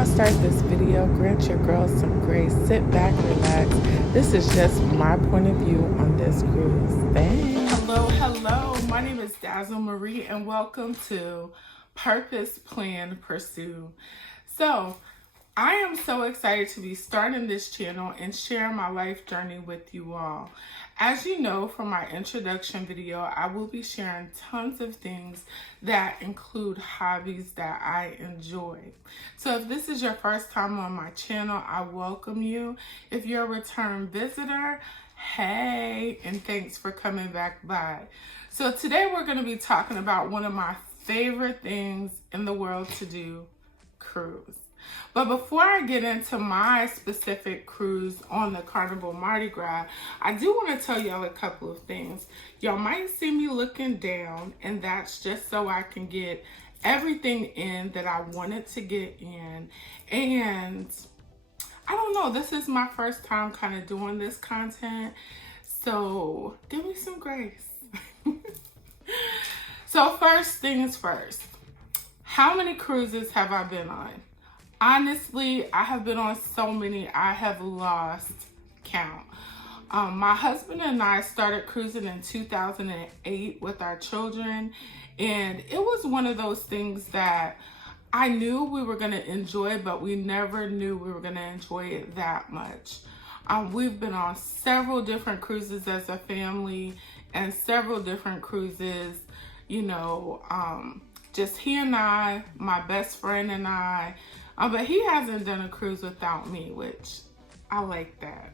I start this video, grant your girls some grace, sit back, relax. This is just my point of view on this cruise. Thanks. Hello. My name is Dazzle Marie and welcome to Purpose, Plan, Pursue. So, I am so excited to be starting this channel and share my life journey with you all. As you know from my introduction video, I will be sharing tons of things that include hobbies that I enjoy. So if this is your first time on my channel, I welcome you. If you're a return visitor, hey, and thanks for coming back by. So today we're going to be talking about one of my favorite things in the world to do, cruise. But before I get into my specific cruise on the Carnival Mardi Gras, I do want to tell y'all a couple of things. Y'all might see me looking down, and that's just so I can get everything in that I wanted to get in. And I don't know, this is my first time kind of doing this content, so give me some grace. So first things first, how many cruises have I been on? Honestly, I have been on so many, I have lost count. My husband and I started cruising in 2008 with our children, and it was one of those things that I knew we were going to enjoy, but we never knew we were going to enjoy it that much. We've been on several different cruises as a family and several different cruises, you know, just he and I, my best friend and I. But he hasn't done a cruise without me, which I like that.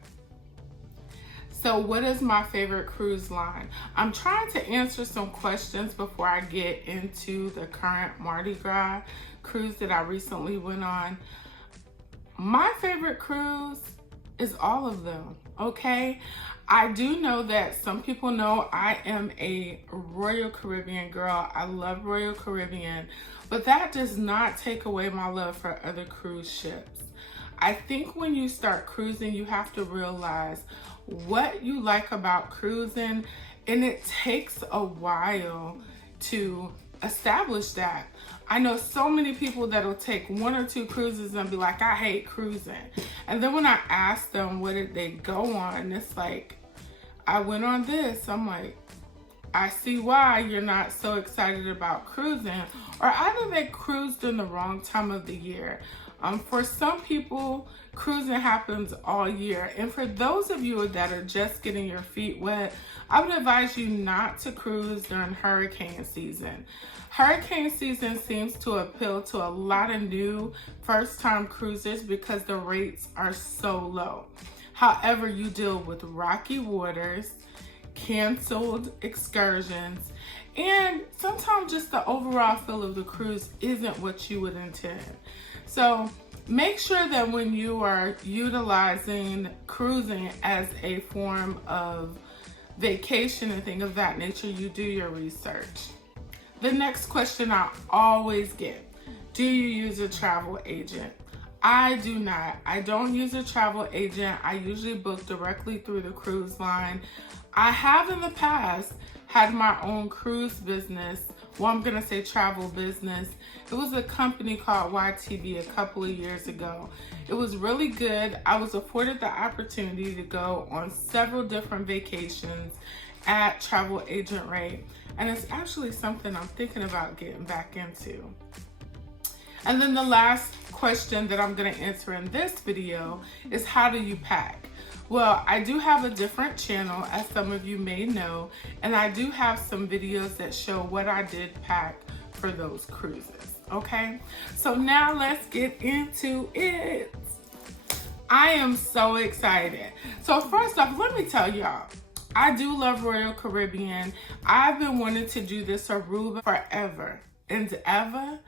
So what is my favorite cruise line? I'm trying to answer some questions before I get into the current Mardi Gras cruise that I recently went on. My favorite cruise is all of them, okay? I do know that some people know I am a Royal Caribbean girl. I love Royal Caribbean, but that does not take away my love for other cruise ships. I think when you start cruising, you have to realize what you like about cruising, and it takes a while to establish that. I know so many people that'll take one or two cruises and be like, I hate cruising. And then when I ask them what did they go on, it's like, I went on this. I'm like, I see why you're not so excited about cruising. Or either they cruised in the wrong time of the year. For some people, cruising happens all year. And for those of you that are just getting your feet wet, I would advise you not to cruise during hurricane season. Hurricane season seems to appeal to a lot of new first-time cruisers because the rates are so low. However, you deal with rocky waters, canceled excursions, and sometimes just the overall feel of the cruise isn't what you would intend. So make sure that when you are utilizing cruising as a form of vacation and things of that nature, you do your research. The next question I always get, do you use a travel agent? I do not. I don't use a travel agent. I usually book directly through the cruise line. I have in the past had my own cruise business. Well, I'm going to say travel business. It was a company called YTB a couple of years ago. It was really good. I was afforded the opportunity to go on several different vacations at travel agent rate. And it's actually something I'm thinking about getting back into. And then the last question that I'm going to answer in this video is, how do you pack? Well, I do have a different channel, as some of you may know, and I do have some videos that show what I did pack for those cruises, okay? So now let's get into it. I am so excited. So first off, let me tell y'all, I do love Royal Caribbean. I've been wanting to do this Aruba forever and ever,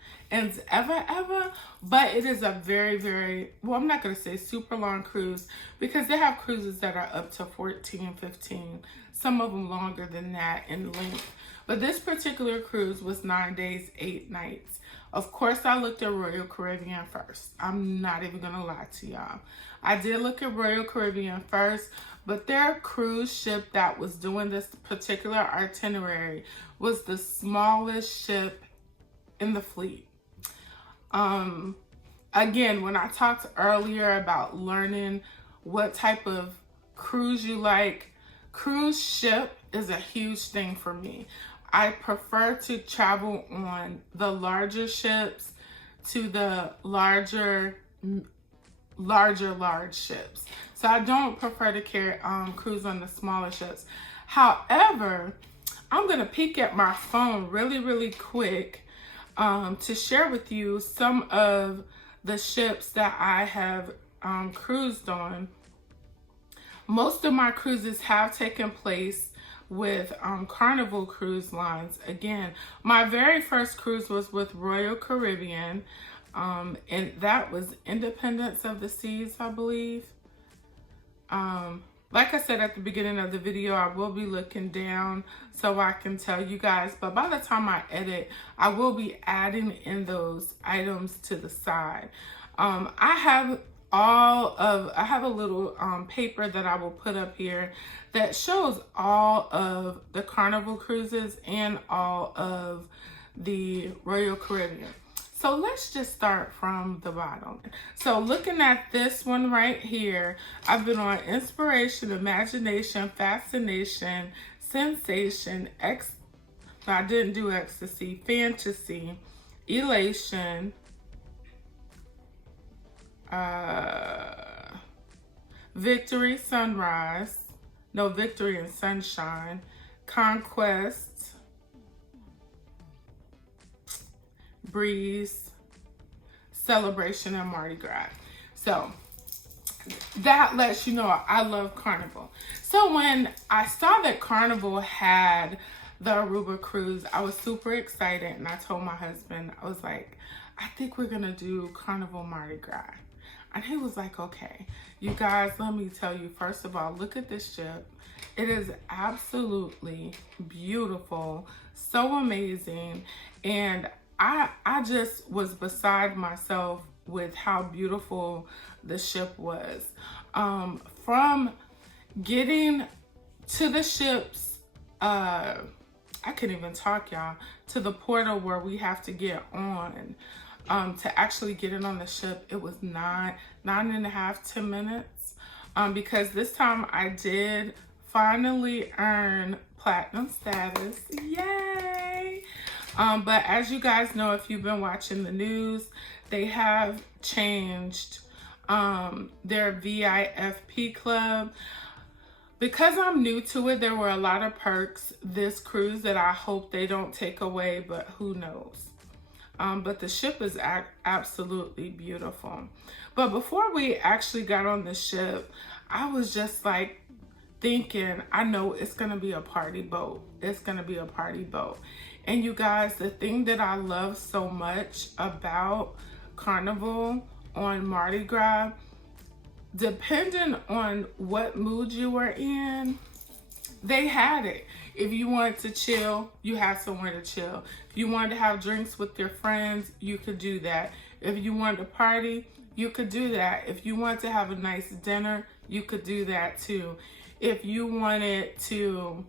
but it is a very, well, I'm not going to say super long cruise because they have cruises that are up to 14, 15, some of them longer than that in length. But this particular cruise was 9 days, 8 nights. Of course, I looked at Royal Caribbean first. I'm not even going to lie to y'all. I did look at Royal Caribbean first, but their cruise ship that was doing this particular itinerary was the smallest ship in the fleet. again, when I talked earlier about learning what type of cruise you like, cruise ship is a huge thing for me. I prefer to travel on the larger ships to the large ships. So I don't prefer to cruise on the smaller ships. However, I'm gonna peek at my phone really quick to share with you some of the ships that I have cruised on. Most of my cruises have taken place with Carnival Cruise Lines. Again, my very first cruise was with Royal Caribbean, and that was Independence of the Seas, I believe. Like I said at the beginning of the video, I will be looking down so I can tell you guys, but by the time I edit, I will be adding in those items to the side. I have a little paper that I will put up here that shows all of the Carnival cruises and all of the Royal Caribbean. So let's just start from the bottom. So looking at this one right here, I've been on Inspiration, Imagination, Fascination, Sensation, I didn't do Ecstasy, Fantasy, Elation, Victory, Sunrise, no, Victory and Sunshine, Conquest, Breeze, Celebration, and Mardi Gras. So that lets you know I love Carnival. So when I saw that Carnival had the Aruba cruise, I was super excited, and I told my husband, I was like, I think we're gonna do Carnival Mardi Gras. And he was like, okay. You guys, let me tell you, first of all, look at this ship. It is absolutely beautiful, so amazing, and I just was beside myself with how beautiful the ship was. From getting to the ships, I couldn't even talk, y'all, to the portal where we have to get on, to actually get it on the ship, it was 10 minutes. Because this time I did finally earn platinum status. Yay! But as you guys know, if you've been watching the news, they have changed their VIP club. Because I'm new to it, there were a lot of perks this cruise that I hope they don't take away, but who knows. But the ship is absolutely beautiful. But before we actually got on the ship, I was just like thinking, I know it's gonna be a party boat. It's gonna be a party boat. And you guys, the thing that I love so much about Carnival on Mardi Gras, depending on what mood you were in, they had it. If you wanted to chill, you had somewhere to chill. If you wanted to have drinks with your friends, you could do that. If you wanted to party, you could do that. If you wanted to have a nice dinner, you could do that too. If you wanted to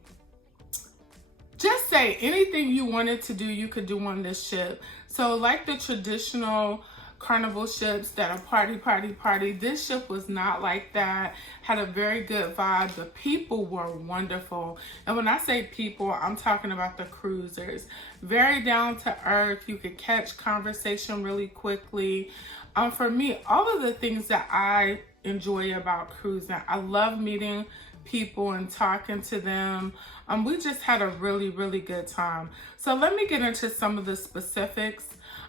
just say anything you wanted to do, you could do on this ship. So like the traditional Carnival ships that are party, this ship was not like that. Had a very good vibe. The people were wonderful. And when I say people, I'm talking about the cruisers. Very down to earth. You could catch conversation really quickly. For me, all of the things that I enjoy about cruising, I love meeting people and talking to them. We just had a really good time. So let me get into some of the specifics.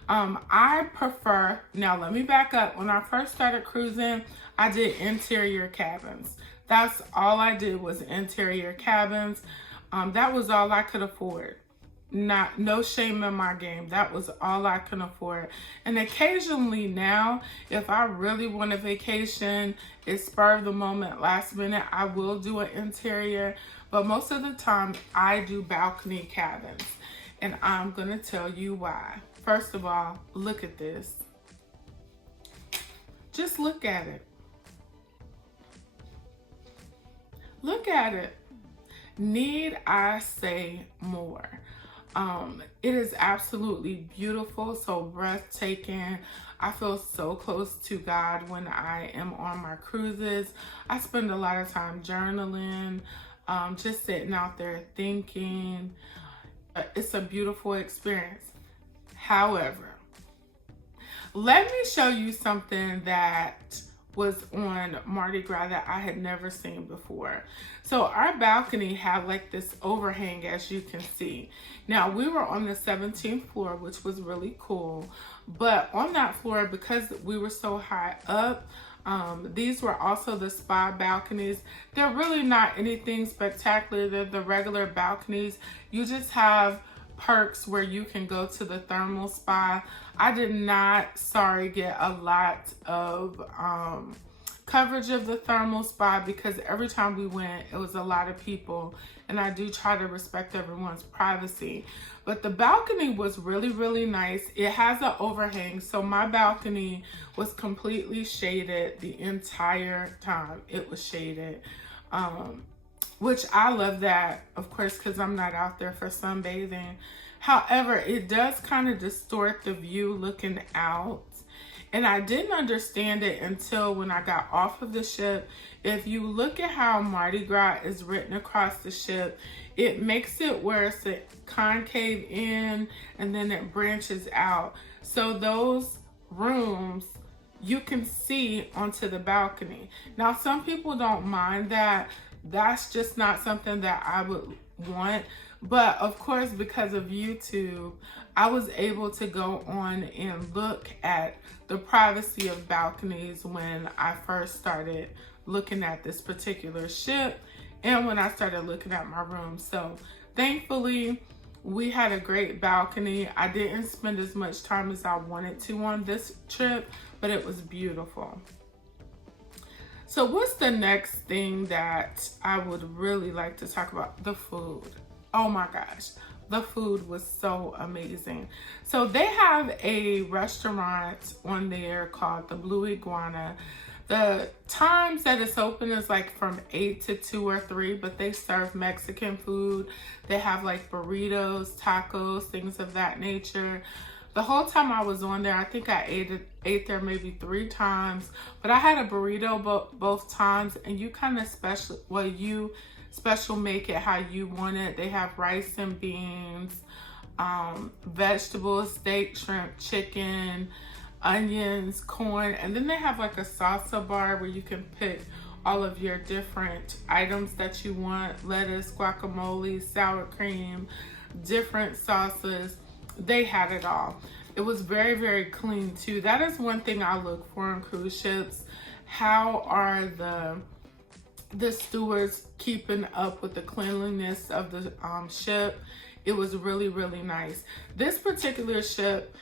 I prefer, now let me back up. When I first started cruising, I did interior cabins. That's all I did was interior cabins. That was all I could afford. No shame in my game. That was all I can afford. And occasionally now, if I really want a vacation, it's spur of the moment, last minute, I will do an interior. But most of the time, I do balcony cabins. And I'm gonna tell you why. First of all, look at this. Just look at it. Look at it. Need I say more? It is absolutely beautiful, so breathtaking. I feel so close to God when I am on my cruises. I spend a lot of time journaling, just sitting out there thinking. It's a beautiful experience. However, let me show you something that was on Mardi Gras that I had never seen before. So our balcony had like this overhang, as you can see. Now we were on the 17th floor, which was really cool. But on that floor, because we were so high up, these were also the spa balconies. They're really not anything spectacular. They're the regular balconies. You just have perks where you can go to the thermal spa. I did not, get a lot of coverage of the thermal spa because every time we went, it was a lot of people, and I do try to respect everyone's privacy. But the balcony was really, really nice. It has an overhang, so my balcony was completely shaded the entire time. It was shaded, which I love that, of course, because I'm not out there for sunbathing. However, it does kind of distort the view looking out. And I didn't understand it until when I got off of the ship. If you look at how Mardi Gras is written across the ship, it makes it where it's a concave in and then it branches out. So those rooms you can see onto the balcony. Now, some people don't mind that. That's just not something that I would want. But of course, because of YouTube, I was able to go on and look at the privacy of balconies when I first started looking at this particular ship and when I started looking at my room. So thankfully, we had a great balcony. I didn't spend as much time as I wanted to on this trip, but it was beautiful. So what's the next thing that I would really like to talk about? The food. Oh my gosh, the food was so amazing. So they have a restaurant on there called the Blue Iguana. The times that it's open is like from 8 to 2 or 3, but they serve Mexican food. They have like burritos, tacos, things of that nature. The whole time I was on there, I think I ate there maybe 3 times, but I had a burrito both times, and you kind of special make it how you want it. They have rice and beans, vegetables, steak, shrimp, chicken, onions, corn, and then they have like a salsa bar where you can pick all of your different items that you want: lettuce, guacamole, sour cream, different sauces. They had it all. It was very, very clean too. That is one thing I look for on cruise ships. How are the stewards keeping up with the cleanliness of the ship? It was really, really nice. This particular ship,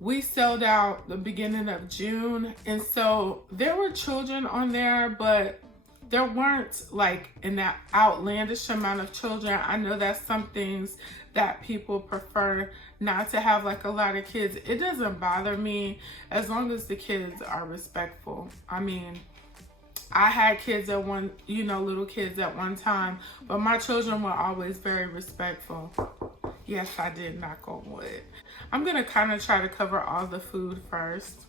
we sailed out the beginning of June, and so there were children on there, but there weren't like an outlandish amount of children. I know that's some things that people prefer not to have, like a lot of kids. It doesn't bother me as long as the kids are respectful. I mean, I had kids at little kids at one time, but my children were always very respectful. Yes, I did knock on wood. I'm gonna kind of try to cover all the food first.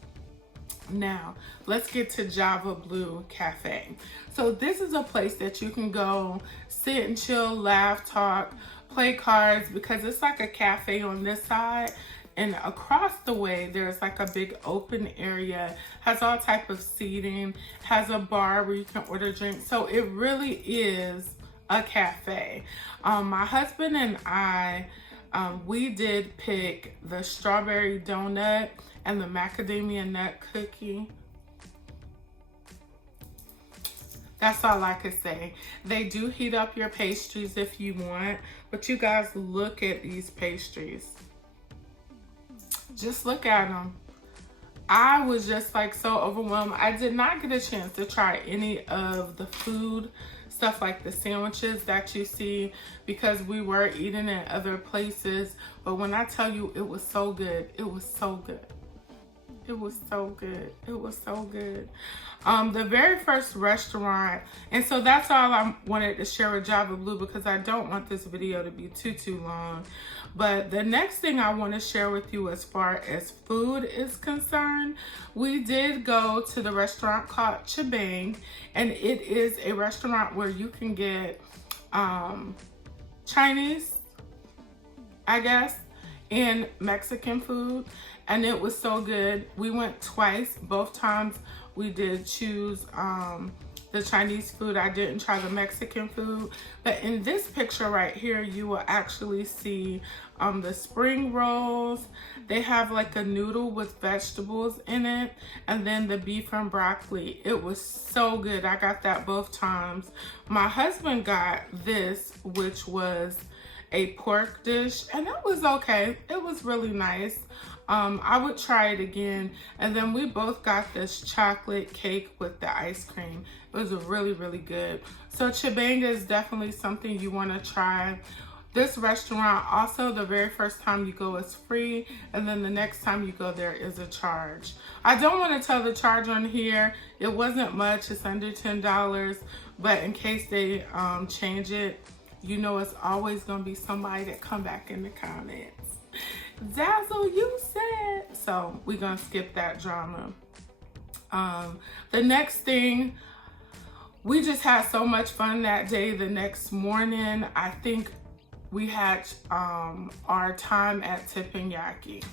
Now, let's get to Java Blue Cafe. So this is a place that you can go sit and chill, laugh, talk, play cards, because it's like a cafe on this side, and across the way there's like a big open area, has all type of seating, has a bar where you can order drinks. So it really is a cafe. My husband and I, we did pick the strawberry donut and the macadamia nut cookie. That's all I could say. They do heat up your pastries if you want, but you guys, look at these pastries. Just look at them. I was just like so overwhelmed. I did not get a chance to try any of the food stuff like the sandwiches that you see because we were eating in other places. But when I tell you, it was so good. It was so good. It was so good. It was so good. The very first restaurant, and so that's all I wanted to share with Java Blue because I don't want this video to be too long. But the next thing I want to share with you as far as food is concerned, we did go to the restaurant called Chibang, and it is a restaurant where you can get Chinese, I guess, and Mexican food, and it was so good. We went twice. Both times we did choose the Chinese food. I didn't try the Mexican food, but in this picture right here, you will actually see the spring rolls. They have like a noodle with vegetables in it, and then the beef and broccoli. It was so good. I got that both times. My husband got this, which was a pork dish, and it was okay. It was really nice. I would try it again. And then we both got this chocolate cake with the ice cream. It was really, really good. So Chibang is definitely something you want to try. This restaurant, also, the very first time you go is free, and then the next time you go there is a charge. I don't want to tell the charge on here. It wasn't much. It's under $10, but in case they change it, you know it's always going to be somebody that come back in the comments. Dazzle, you said. So we're going to skip that drama. The next thing, we just had so much fun that day. The next morning, I think we had our time at Teppanyaki.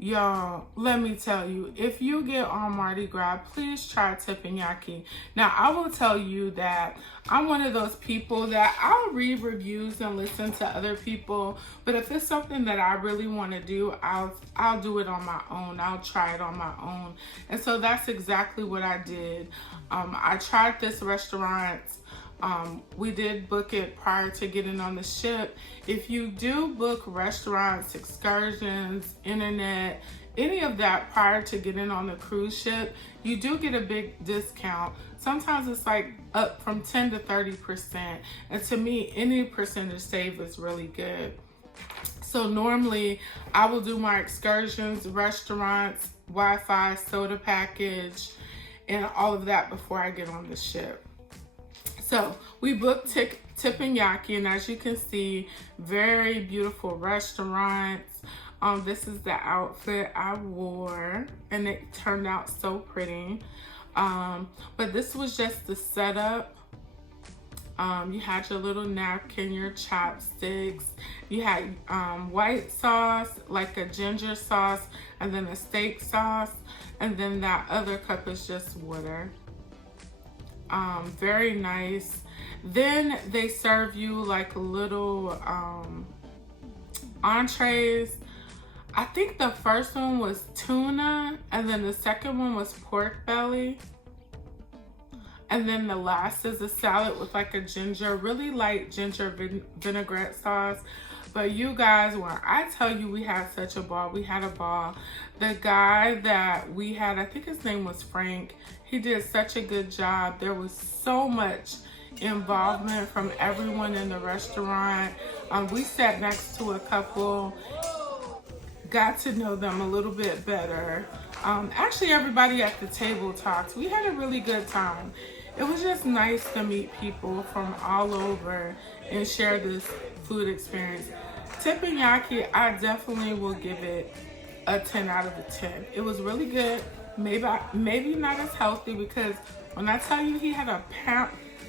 Y'all, let me tell you, if you get on Mardi Gras, please try Teppanyaki. Now, I will tell you that I'm one of those people that I'll read reviews and listen to other people, but if it's something that I really want to do, I'll do it on my own. I'll try it on my own. And so that's exactly what I did. I tried this restaurant. We did book it prior to getting on the ship. If you do book restaurants, excursions, internet, any of that prior to getting on the cruise ship, you do get a big discount. Sometimes it's like up from 10 to 30%. And to me, any percentage save is really good. So normally I will do my excursions, restaurants, Wi-Fi, soda package, and all of that before I get on the ship. So we booked Teppanyaki, and as you can see, very beautiful restaurants. This is the outfit I wore, and it turned out so pretty. But this was just the setup. You had your little napkin, your chopsticks. You had white sauce, like a ginger sauce, and then a steak sauce. And then that other cup is just water. Very nice. Then they serve you like little entrees. I think the first one was tuna, and then the second one was pork belly. And then the last is a salad with like a really light ginger vinaigrette sauce. But you guys, when I tell you we had such a ball, we had a ball. The guy that we had, I think his name was Frank, he did such a good job. There was so much involvement from everyone in the restaurant. We sat next to a couple, got to know them a little bit better. Actually, everybody at the table talked. We had a really good time. It was just nice to meet people from all over and share this food experience. Teppanyaki, I definitely will give it a 10 out of a 10. It was really good. Maybe not as healthy, because when I tell you he had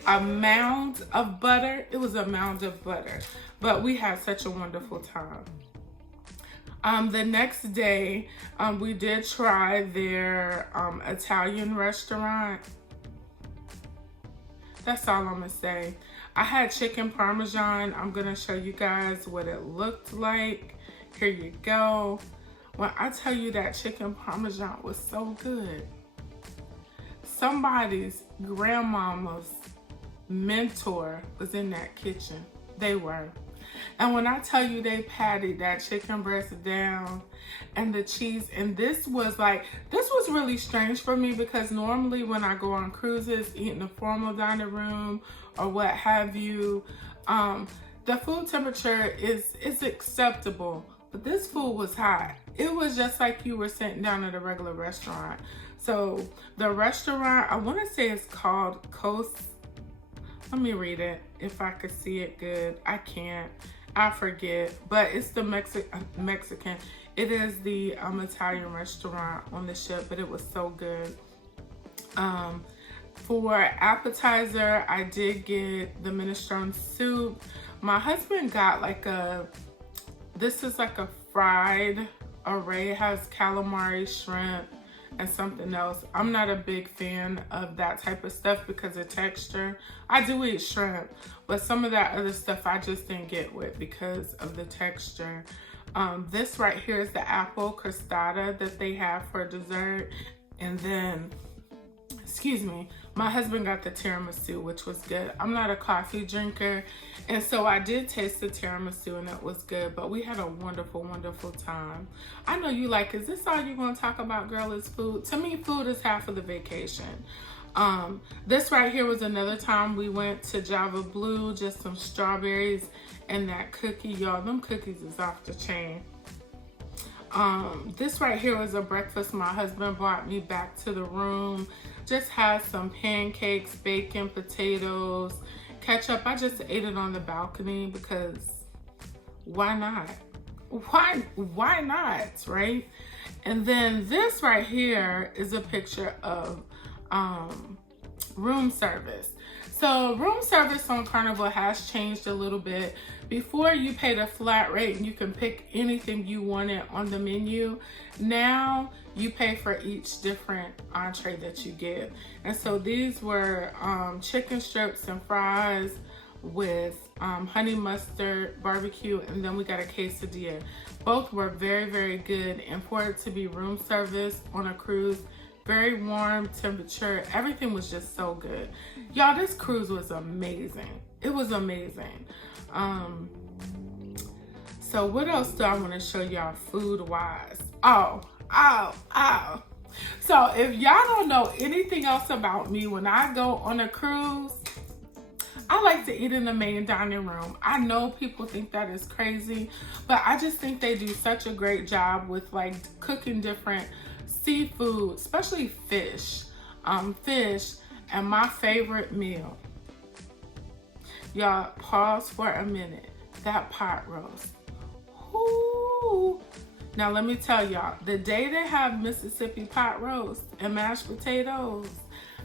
a mound of butter, it was a mound of butter. But we had such a wonderful time. The next day, we did try their Italian restaurant. That's all I'm gonna say. I had chicken parmesan. I'm gonna show you guys what it looked like. Here you go. When I tell you that chicken parmesan was so good, somebody's grandmama's mentor was in that kitchen. They were. And when I tell you they patted that chicken breast down and the cheese, and this was really strange for me, because normally when I go on cruises, eat in a formal dining room or what have you, the food temperature is acceptable. but this food was hot. It was just like you were sitting down at a regular restaurant. So the restaurant, I want to say it's called Coast. Let me read it if I could see it good. I can't. I forget. But it's the Mexican. It is the Italian restaurant on the ship, but it was so good. For appetizer, I did get the minestrone soup. My husband got like this is like a fried array. It has calamari, shrimp, and something else. I'm not a big fan of that type of stuff because of texture. I do eat shrimp, but some of that other stuff I just didn't get with because of the texture. This right here is the apple crostata that they have for dessert. And then, excuse me, my husband got the tiramisu, which was good. I'm not a coffee drinker, and so I did taste the tiramisu and it was good, but we had a wonderful, wonderful time. I know you like, is this all you're gonna talk about, girl, is food? To me, food is half of the vacation. This right here was another time we went to Java Blue, just some strawberries and that cookie. Y'all, them cookies is off the chain. This right here was a breakfast my husband brought me back to the room. Just had some pancakes, bacon, potatoes, ketchup. I just ate it on the balcony because why not? Why not, right? And then this right here is a picture of room service. So room service on Carnival has changed a little bit. Before, you paid a flat rate and you can pick anything you wanted on the menu. Now you pay for each different entree that you get. And so these were chicken strips and fries with honey mustard, barbecue, and then we got a quesadilla. Both were very, very good. And for it to be room service on a cruise, very warm temperature, everything was just so good. Y'all, this cruise was amazing. It was amazing. So what else do I want to show y'all food wise? Oh. So if y'all don't know anything else about me, when I go on a cruise, I like to eat in the main dining room. I know people think that is crazy, but I just think they do such a great job with like cooking different seafood, especially fish. Fish, and my favorite meal. Y'all, pause for a minute. That pot roast. Ooh. Now let me tell y'all, the day they have Mississippi pot roast and mashed potatoes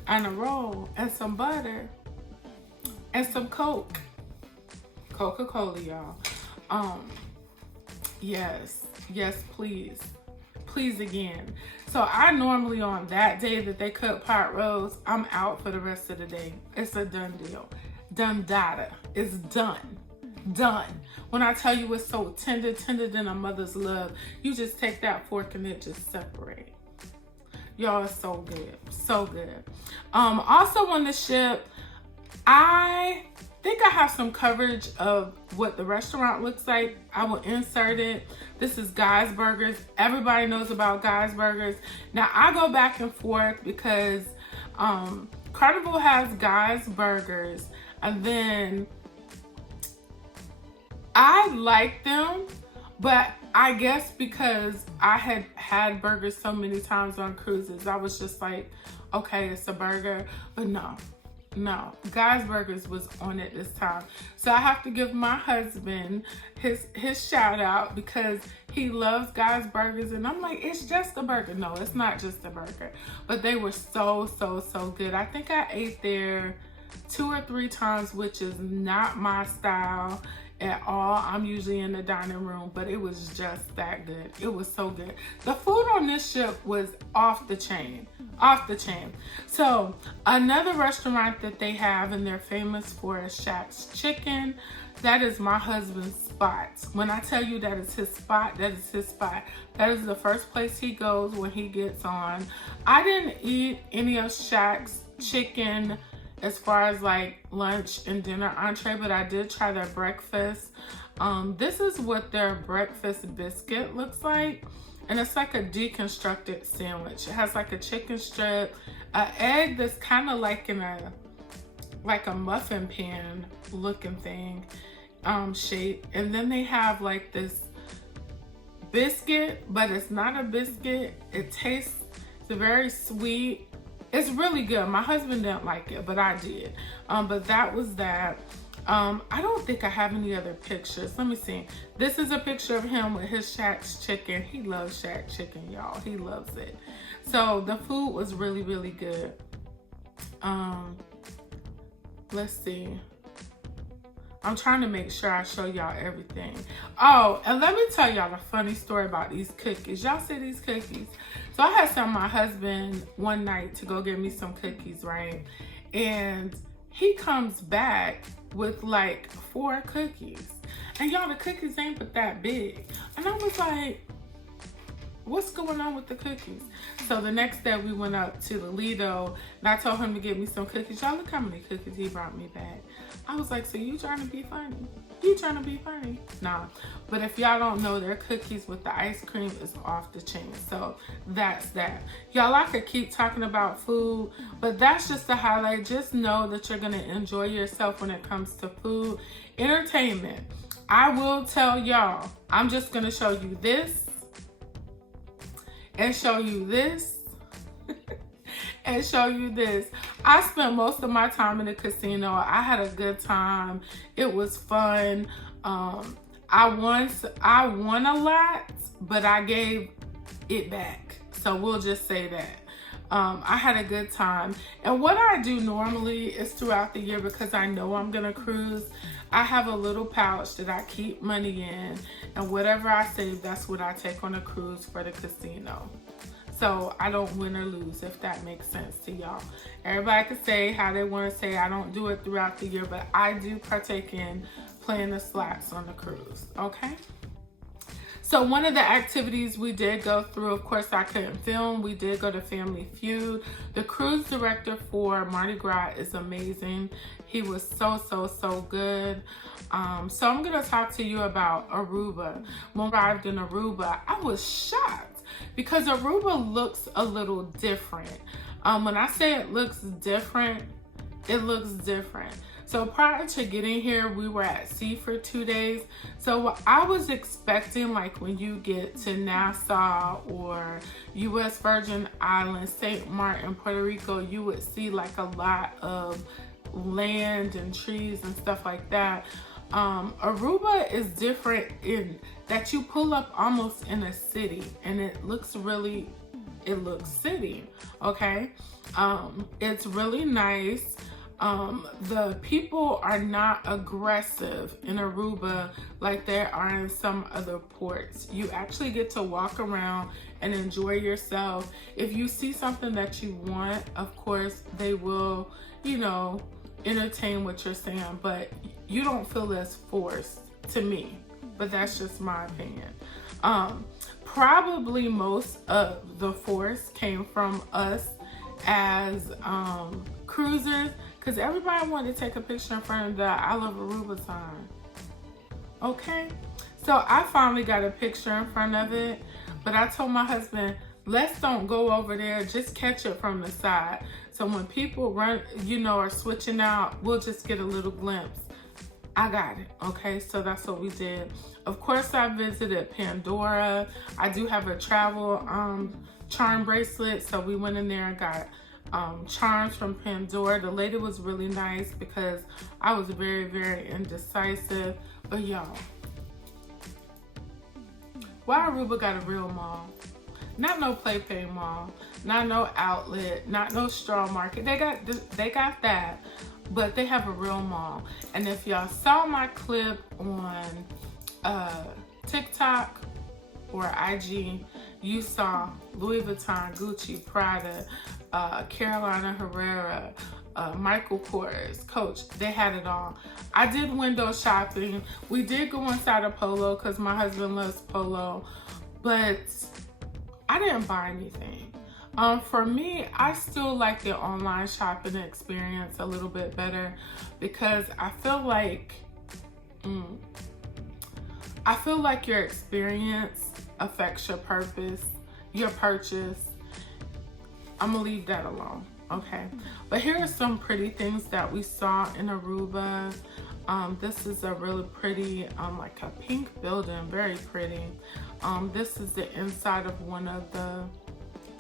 and a roll and some butter and some Coke. Coca-Cola, y'all. Yes, please. Please again. So I normally, on that day that they cook pot roast, I'm out for the rest of the day. It's a done deal. Done data. It's done. When I tell you it's so tender than a mother's love, you just take that fork and it just separate. Y'all, it's so good. So good. Also on the ship, I think I have some coverage of what the restaurant looks like. I will insert it. This is Guy's Burgers. Everybody knows about Guy's Burgers. Now I go back and forth because Carnival has Guy's Burgers, and then I like them, but I guess because I had burgers so many times on cruises, I was just like, okay, it's a burger. But no, Guy's Burgers was on it this time. So I have to give my husband his shout out because he loves Guy's Burgers, and I'm like, it's just a burger. No, it's not just a burger, but they were so good. I think I ate there 2 or 3 times, which is not my style at all. I'm usually in the dining room, but it was just that good. It was so good. The food on this ship was off the chain. So another restaurant that they have and they're famous for is Shack's Chicken. That is my husband's spot. When I tell you that is his spot, that is his spot. That is the first place he goes when he gets on. I didn't eat any of Shack's Chicken as far as like lunch and dinner entree, but I did try their breakfast. This is what their breakfast biscuit looks like, and it's like a deconstructed sandwich. It has like a chicken strip, an egg that's kind of like in a muffin pan looking thing shape, and then they have like this biscuit, but it's not a biscuit. It tastes very sweet. It's really good. My husband didn't like it, but I did. But that was that. I don't think I have any other pictures. Let me see. This is a picture of him with his Shaq's chicken. He loves Shaq chicken, y'all. He loves it. So the food was really, really good. Let's see. I'm trying to make sure I show y'all everything. Oh, and let me tell y'all a funny story about these cookies. Y'all see these cookies? So I had sent my husband one night to go get me some cookies, right? And he comes back with like 4 cookies. And y'all, the cookies ain't but that big. And I was like, what's going on with the cookies? So the next day we went up to the Lido and I told him to get me some cookies. Y'all, look how many cookies he brought me back. I was like, so you trying to be funny? You trying to be funny? Nah. But if y'all don't know, their cookies with the ice cream is off the chain. So that's that. Y'all, I could keep talking about food, but that's just the highlight. Just know that you're going to enjoy yourself when it comes to food. Entertainment. I will tell y'all, I'm just going to show you this and show you this and show you this. I spent most of my time in the casino. I had a good time. It was fun. I won a lot, but I gave it back. So we'll just say that. I had a good time. And what I do normally is throughout the year, because I know I'm gonna cruise, I have a little pouch that I keep money in, and whatever I save, that's what I take on a cruise for the casino. So I don't win or lose, if that makes sense to y'all. Everybody can say how they want to say. I don't do it throughout the year, but I do partake in playing the slots on the cruise, okay? So one of the activities we did go through, of course I couldn't film, we did go to Family Feud. The cruise director for Mardi Gras is amazing. He was so good. So I'm gonna talk to you about Aruba. When I arrived in Aruba, I was shocked because Aruba looks a little different. When I say it looks different, it looks different. So prior to getting here, we were at sea for 2 days. So I was expecting, like when you get to Nassau or U.S. Virgin Islands, St. Martin, Puerto Rico, you would see like a lot of land and trees and stuff like that. Aruba is different in that you pull up almost in a city, and it looks city, okay? It's really nice. The people are not aggressive in Aruba like they are in some other ports. You actually get to walk around and enjoy yourself. If you see something that you want, of course, they will, you know, entertain what you're saying, but you don't feel as forced, to me, but that's just my opinion. Probably most of the force came from us as cruisers, because everybody wanted to take a picture in front of the I Love Aruba sign. Okay, so I finally got a picture in front of it, but I told my husband, let's don't go over there, just catch it from the side. So when people run, you know, are switching out, we'll just get a little glimpse. I got it, okay? So that's what we did. Of course, I visited Pandora. I do have a travel charm bracelet, so we went in there and got charms from Pandora. The lady was really nice because I was very indecisive. But y'all, why Aruba got a real mall? Not no Play mall, not no outlet, not no straw market. They got that, but they have a real mall. And if y'all saw my clip on TikTok or IG, you saw Louis Vuitton, Gucci, Prada, Carolina Herrera, Michael Kors, Coach. They had it all. I did window shopping. We did go inside a Polo because my husband loves Polo, but I didn't buy anything. For me, I still like the online shopping experience a little bit better because I feel like your experience affects your purchase. I'm gonna leave that alone, okay? But here are some pretty things that we saw in Aruba. This is a really pretty, like a pink building, very pretty. This is the inside of one of the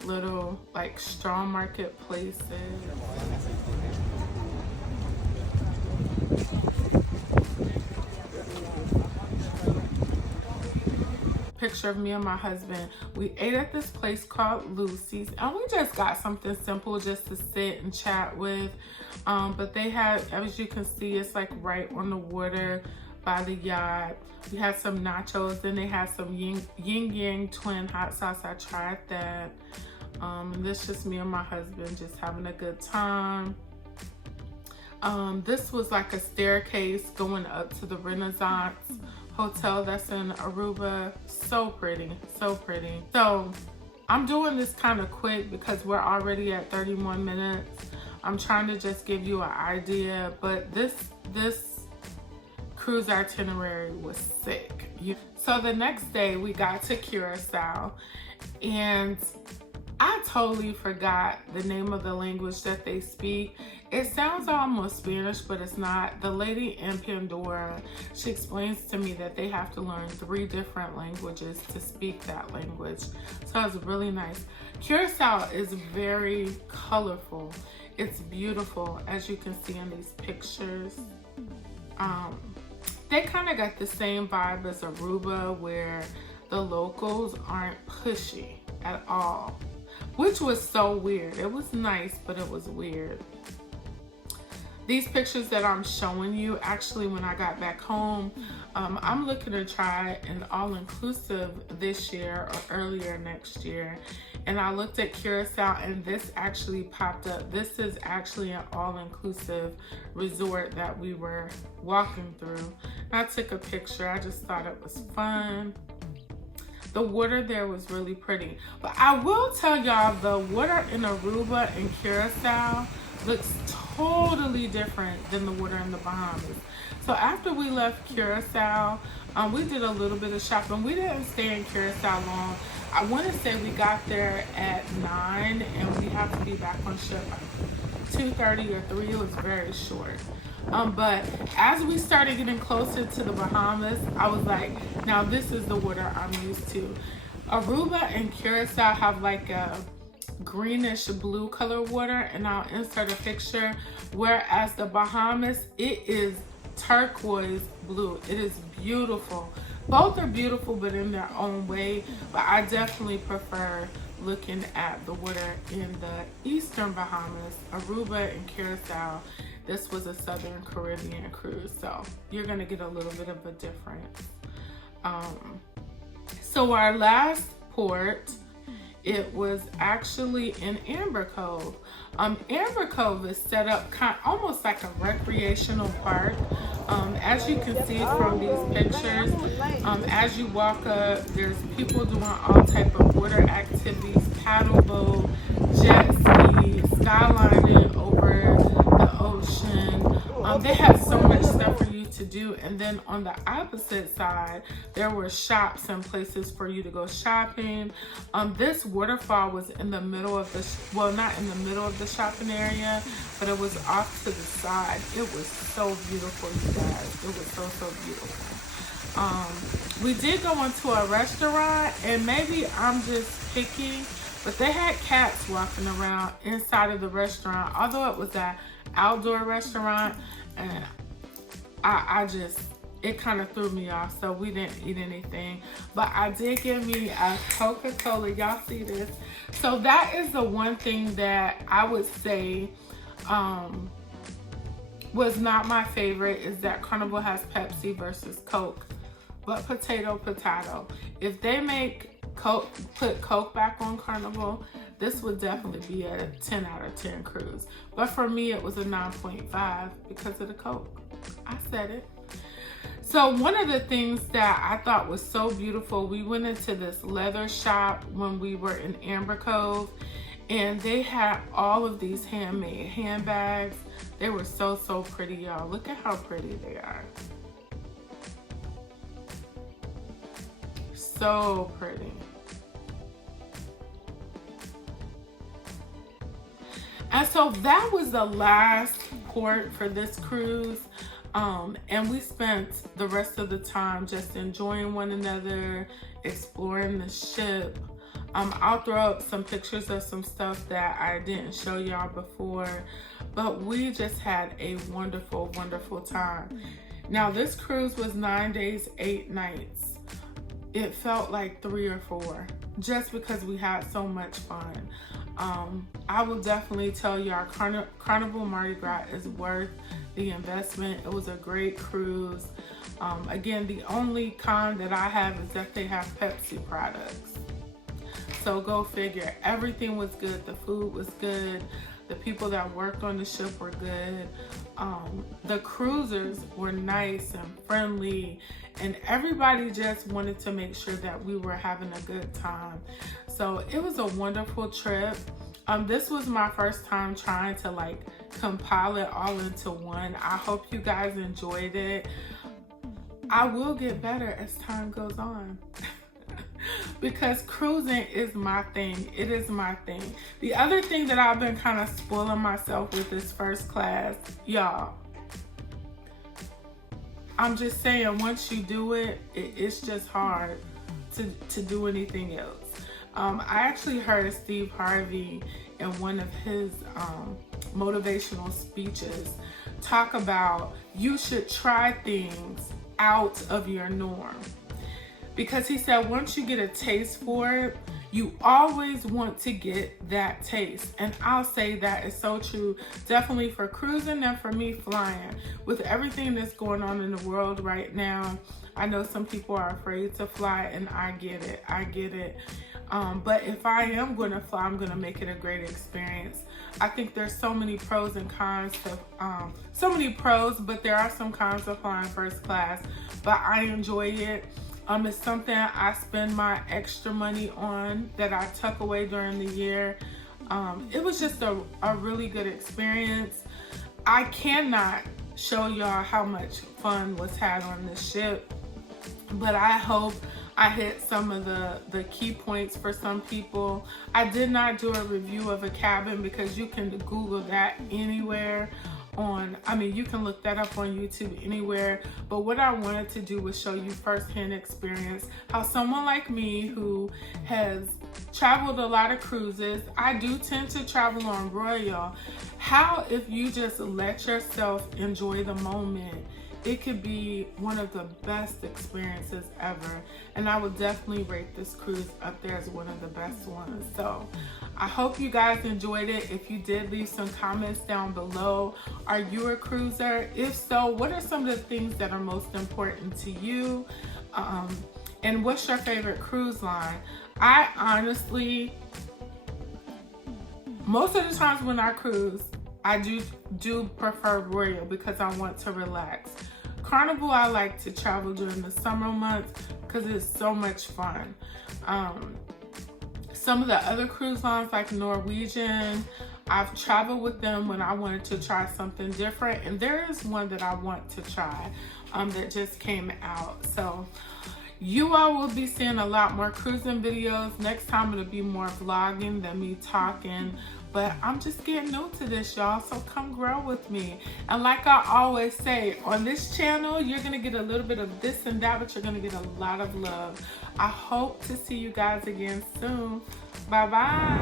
little like straw market places. Picture of me and my husband. We ate at this place called Lucy's, and we just got something simple just to sit and chat with. But they had, as you can see, it's like right on the water by the yacht. We had some nachos, then they had some yin yang twin hot sauce. I tried that. And this just me and my husband just having a good time. This was like a staircase going up to the Renaissance Hotel that's in Aruba. So pretty, so pretty. So I'm doing this kind of quick because we're already at 31 minutes. I'm trying to just give you an idea, but this cruise itinerary was sick. So the next day we got to Curacao, and I totally forgot the name of the language that they speak. It sounds almost Spanish, but it's not. The lady in Pandora, she explains to me that they have to learn 3 different languages to speak that language. So it's really nice. Curacao is very colorful. It's beautiful, as you can see in these pictures. They kind of got the same vibe as Aruba, where the locals aren't pushy at all, which was so weird. It was nice, but it was weird. These pictures that I'm showing you, actually when I got back home, I'm looking to try an all-inclusive this year or earlier next year. And I looked at Curacao and this actually popped up. This is actually an all-inclusive resort that we were walking through. And I took a picture. I just thought it was fun. The water there was really pretty. But I will tell y'all, the water in Aruba and Curacao looks totally different than the water in the Bahamas. So after we left Curacao, we did a little bit of shopping. We didn't stay in Curacao long. I want to say we got there at 9 and we have to be back on ship by 2:30 or 3. It was very short. But as we started getting closer to the Bahamas, I was like, now this is the water I'm used to. Aruba and Curacao have like a greenish blue color water, and I'll insert a picture, whereas the Bahamas, it is turquoise blue. It is beautiful. Both are beautiful, but in their own way. But I definitely prefer looking at the water in the Eastern Bahamas, Aruba and Curacao. This was a Southern Caribbean cruise, so you're gonna get a little bit of a difference. So our last port, it was actually in Amber Cove. Amber Cove is set up almost like a recreational park. As you can see from these pictures, as you walk up, there's people doing all type of water activities, paddle boat, jet ski, skylining over the ocean. They had so much stuff for you to do. And then on the opposite side, there were shops and places for you to go shopping. This waterfall was in the middle of the, well, not in the middle of the shopping area, but it was off to the side. It was so beautiful, you guys. It was so, so beautiful. We did go into a restaurant, and maybe I'm just picky, but they had cats walking around inside of the restaurant, although it was an outdoor restaurant, and it kind of threw me off, so we didn't eat anything. But I did get me a Coca-Cola. Y'all see this? So that is the one thing that I would say was not my favorite, is that Carnival has Pepsi versus Coke. But potato. If they make Coke, put Coke back on Carnival, this would definitely be a 10 out of 10 cruise. But for me, it was a 9.5 because of the Coke. I said it. So one of the things that I thought was so beautiful, we went into this leather shop when we were in Amber Cove, and they had all of these handmade handbags. They were so, so pretty, y'all. Look at how pretty they are. So pretty. And so that was the last port for this cruise. And we spent the rest of the time just enjoying one another, exploring the ship. I'll throw up some pictures of some stuff that I didn't show y'all before, but we just had a wonderful, wonderful time. Now, this cruise was 9 days, 8 nights. It felt like 3 or 4, just because we had so much fun. I will definitely tell y'all, Carnival Mardi Gras is worth the investment. It was a great cruise. Again, the only con that I have is that they have Pepsi products. So go figure. Everything was good. The food was good. The people that worked on the ship were good. The cruisers were nice and friendly, and everybody just wanted to make sure that we were having a good time. So it was a wonderful trip. This was my first time trying to like compile it all into one. I hope you guys enjoyed it. I will get better as time goes on. Because cruising is my thing. It is my thing. The other thing that I've been kind of spoiling myself with is first class. Y'all, I'm just saying, once you do it, it's just hard to do anything else. I actually heard Steve Harvey in one of his motivational speeches talk about you should try things out of your norm. Because he said once you get a taste for it, you always want to get that taste. And I'll say that is so true, definitely for cruising and for me flying. With everything that's going on in the world right now, I know some people are afraid to fly, and I get it. I get it. But if I am going to fly, I'm going to make it a great experience. I think there's so many pros and cons to, so many pros, but there are some cons of flying first class. But I enjoy it. It's something I spend my extra money on, that I tuck away during the year. It was just a really good experience. I cannot show y'all how much fun was had on this ship, but I hope I hit some of the key points for some people. I did not do a review of a cabin because you can Google that anywhere. You can look that up on YouTube anywhere, but what I wanted to do was show you firsthand experience how someone like me who has traveled a lot of cruises, I do tend to travel on Royal, how if you just let yourself enjoy the moment, it could be one of the best experiences ever. And I would definitely rate this cruise up there as one of the best ones. So I hope you guys enjoyed it. If you did, leave some comments down below. Are you a cruiser? If so, what are some of the things that are most important to you? And what's your favorite cruise line? I honestly, most of the times when I cruise, I do prefer Royal because I want to relax. Carnival, I like to travel during the summer months because it's so much fun. Some of the other cruise lines like Norwegian, I've traveled with them when I wanted to try something different, and there is one that I want to try that just came out. So you all will be seeing a lot more cruising videos. Next time it'll be more vlogging than me talking. But I'm just getting new to this, y'all, so come grow with me. And like I always say, on this channel, you're gonna get a little bit of this and that, but you're gonna get a lot of love. I hope to see you guys again soon. Bye-bye.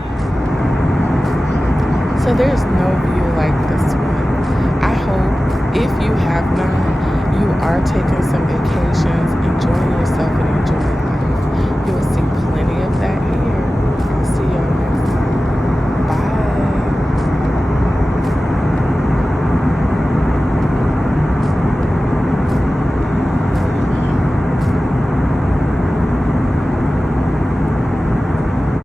So there's no view like this one. I hope if you have none, you are taking some vacations, enjoying yourself and enjoying life. You will see plenty of that here.